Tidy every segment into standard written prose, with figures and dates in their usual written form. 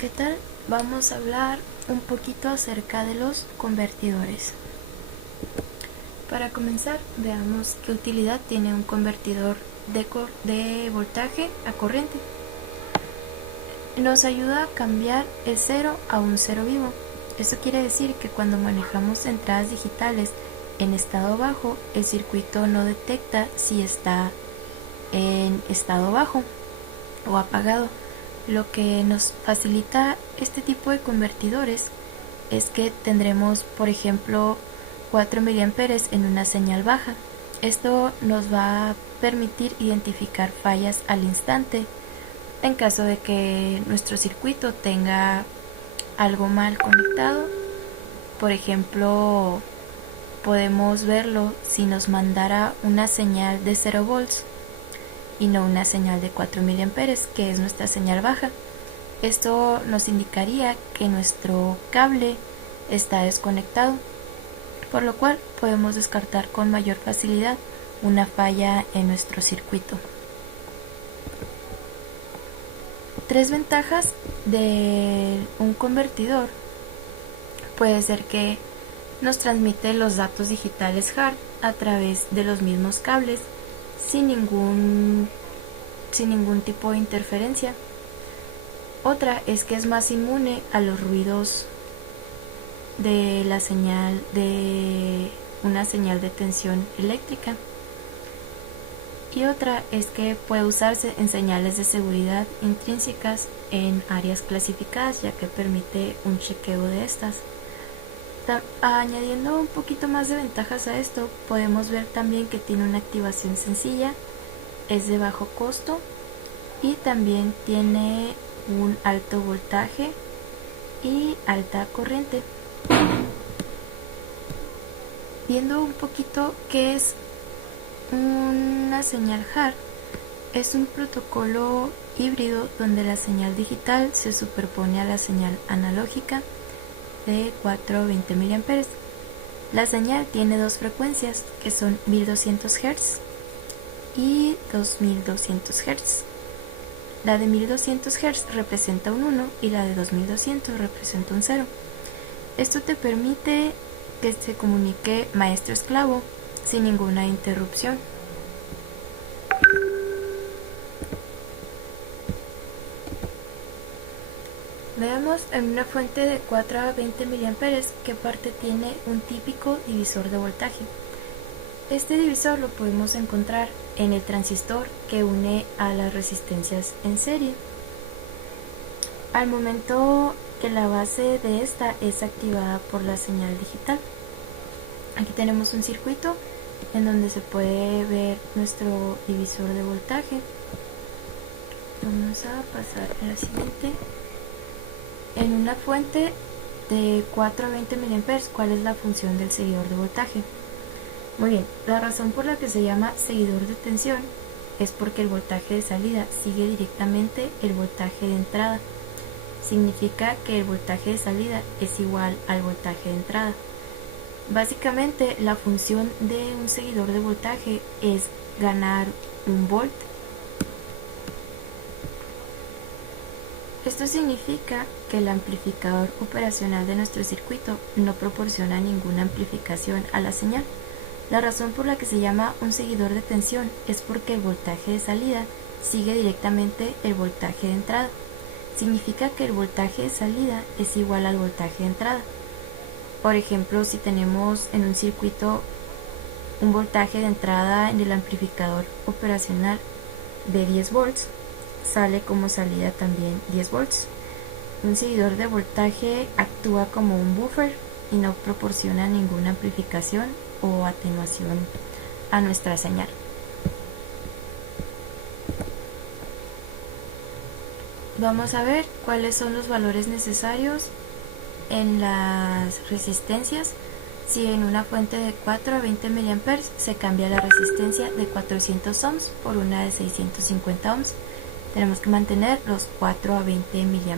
¿Qué tal? Vamos a hablar un poquito acerca de los convertidores. Para comenzar, veamos qué utilidad tiene un convertidor de voltaje a corriente. Nos ayuda a cambiar el cero a un cero vivo. Esto quiere decir que cuando manejamos entradas digitales en estado bajo, el circuito no detecta si está en estado bajo o apagado. Lo que nos facilita este tipo de convertidores es que tendremos, por ejemplo, 4 mA en una señal baja. Esto nos va a permitir identificar fallas al instante en caso de que nuestro circuito tenga algo mal conectado. Por ejemplo, podemos verlo si nos mandara una señal de 0 volts y no una señal de 4 mA, que es nuestra señal baja. Esto nos indicaría que nuestro cable está desconectado, por lo cual podemos descartar con mayor facilidad una falla en nuestro circuito. Tres ventajas de un convertidor puede ser que nos transmite los datos digitales hard a través de los mismos cables sin ningún tipo de interferencia. Otra es que es más inmune a los ruidos de la señal de una señal de tensión eléctrica. Y otra es que puede usarse en señales de seguridad intrínsecas en áreas clasificadas, ya que permite un chequeo de estas. Añadiendo un poquito más de ventajas a esto, podemos ver también que tiene una activación sencilla, es de bajo costo y también tiene un alto voltaje y alta corriente. Viendo un poquito qué es una señal hard, es un protocolo híbrido donde la señal digital se superpone a la señal analógica de 420 mA. La señal tiene dos frecuencias que son 1200 Hz y 2200 Hz. La de 1200 Hz representa un 1 y la de 2200 representa un 0. Esto te permite que se comunique maestro-esclavo sin ninguna interrupción. Veamos en una fuente de 4 a 20 mA qué parte tiene un típico divisor de voltaje. Este divisor lo podemos encontrar en el transistor que une a las resistencias en serie. Al momento que la base de esta es activada por la señal digital. Aquí tenemos un circuito en donde se puede ver nuestro divisor de voltaje. Vamos a pasar a la siguiente. En una fuente de 4 a 20 mA, ¿cuál es la función del seguidor de voltaje? Muy bien, la razón por la que se llama seguidor de tensión es porque el voltaje de salida sigue directamente el voltaje de entrada. Significa que el voltaje de salida es igual al voltaje de entrada. Básicamente, la función de un seguidor de voltaje es ganar un volt. Esto significa que el amplificador operacional de nuestro circuito no proporciona ninguna amplificación a la señal. La razón por la que se llama un seguidor de tensión es porque el voltaje de salida sigue directamente el voltaje de entrada. Significa que el voltaje de salida es igual al voltaje de entrada. Por ejemplo, si tenemos en un circuito un voltaje de entrada en el amplificador operacional de 10 volts, sale como salida también 10 volts. Un seguidor de voltaje actúa como un buffer y no proporciona ninguna amplificación o atenuación a nuestra señal. Vamos a ver cuáles son los valores necesarios en las resistencias. Si en una fuente de 4 a 20 mA se cambia la resistencia de 400 ohms por una de 650 ohms, tenemos que mantener los 4 a 20 mA.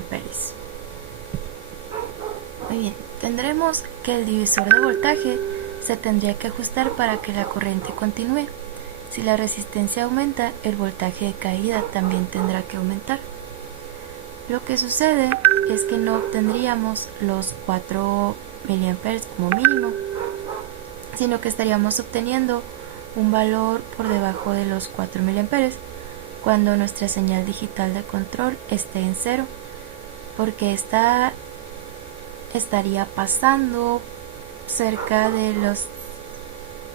Muy bien, tendremos que el divisor de voltaje se tendría que ajustar para que la corriente continúe. Si la resistencia aumenta, el voltaje de caída también tendrá que aumentar. Lo que sucede es que no obtendríamos los 4 mA como mínimo, sino que estaríamos obteniendo un valor por debajo de los 4 mA cuando nuestra señal digital de control esté en 0, porque esta estaría pasando cerca de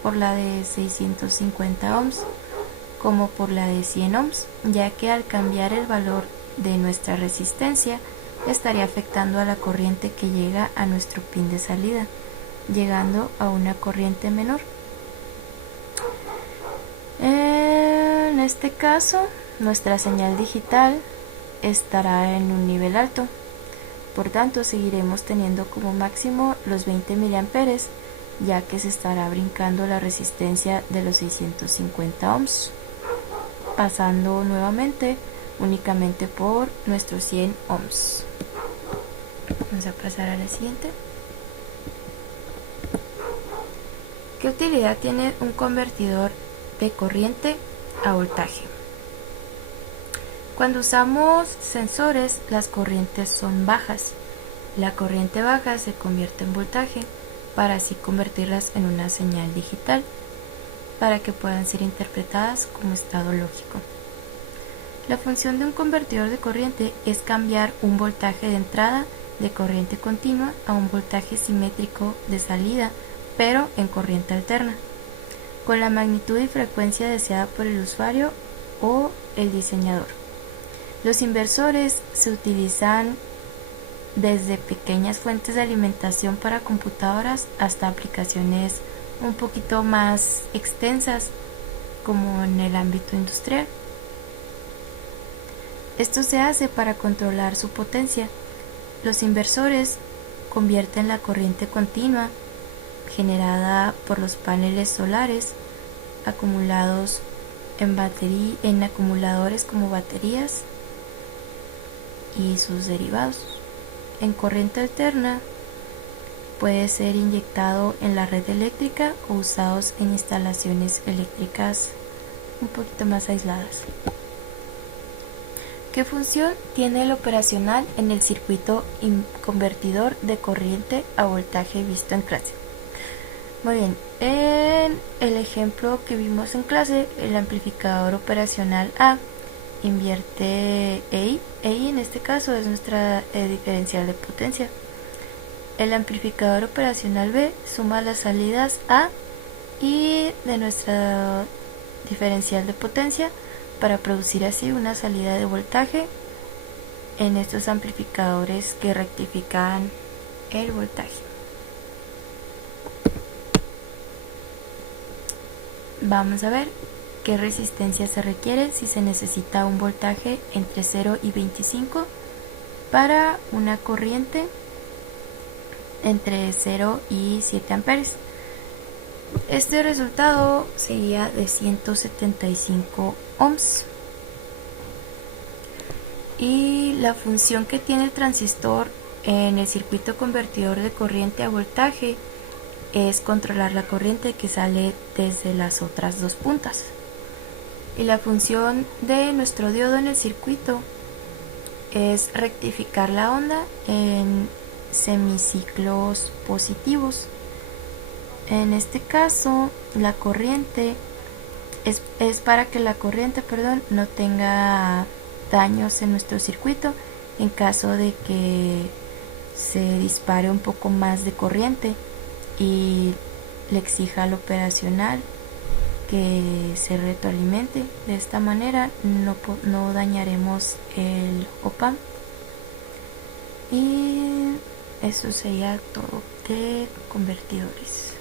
por la de 650 ohms como por la de 100 ohms, ya que al cambiar el valor de nuestra resistencia estaría afectando a la corriente que llega a nuestro pin de salida, llegando a una corriente menor. En este caso, nuestra señal digital estará en un nivel alto, por tanto seguiremos teniendo como máximo los 20 mA, ya que se estará brincando la resistencia de los 650 ohms, pasando nuevamente únicamente por nuestros 100 ohms. Vamos a pasar a la siguiente. ¿Qué utilidad tiene un convertidor de corriente a voltaje? Cuando usamos sensores, las corrientes son bajas. La corriente baja se convierte en voltaje para así convertirlas en una señal digital, para que puedan ser interpretadas como estado lógico. La función de un convertidor de corriente es cambiar un voltaje de entrada de corriente continua a un voltaje simétrico de salida, pero en corriente alterna, con la magnitud y frecuencia deseada por el usuario o el diseñador. Los inversores se utilizan desde pequeñas fuentes de alimentación para computadoras hasta aplicaciones un poquito más extensas, como en el ámbito industrial. Esto se hace para controlar su potencia. Los inversores convierten la corriente continua generada por los paneles solares acumulados en acumuladores como baterías y sus derivados en corriente alterna. Puede ser inyectado en la red eléctrica o usados en instalaciones eléctricas un poquito más aisladas. ¿Qué función tiene el operacional en el circuito convertidor de corriente a voltaje visto en clase? Muy bien, en el ejemplo que vimos en clase, el amplificador operacional A invierte EI. EI en este caso es nuestra diferencial de potencia. El amplificador operacional B suma las salidas A y de nuestra diferencial de potencia para producir así una salida de voltaje en estos amplificadores que rectifican el voltaje. Vamos a ver qué resistencia se requiere si se necesita un voltaje entre 0 y 25 para una corriente entre 0 y 7 amperes. Este resultado sería de 175 ohms. Y la función que tiene el transistor en el circuito convertidor de corriente a voltaje es controlar la corriente que sale desde las otras dos puntas. Y la función de nuestro diodo en el circuito es rectificar la onda en semiciclos positivos. En este caso, la corriente es para que la corriente, no tenga daños en nuestro circuito en caso de que se dispare un poco más de corriente y le exija al operacional que se retroalimente. De esta manera no dañaremos el op-amp. Y eso sería todo de convertidores.